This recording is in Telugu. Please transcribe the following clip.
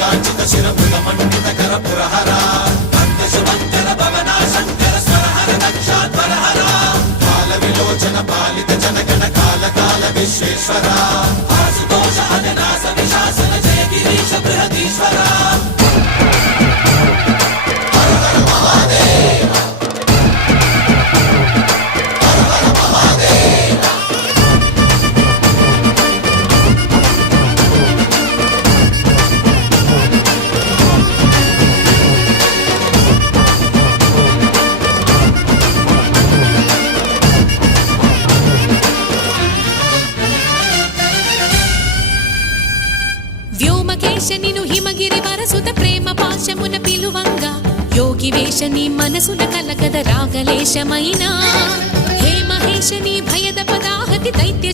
కాంచిత శిరముల మండిత కర పురహర భక్త శుభంకర భవనా శంకర స్వరహర దక్షాధ్వరహర కాల విలోచన పాలిత జనగణ కాల కాల విశ్వేశ్వర ఆశుతోష అజనాస విశాసన జయ గిరీశ బృహదీశ్వర నిను హిమగిరి వరసుత ప్రేమ పాశమున పిలువంగా యోగి వేషని మనసున కలగద రాగలేశమైనా హే మహేశని భయద పదాహతి దైత్య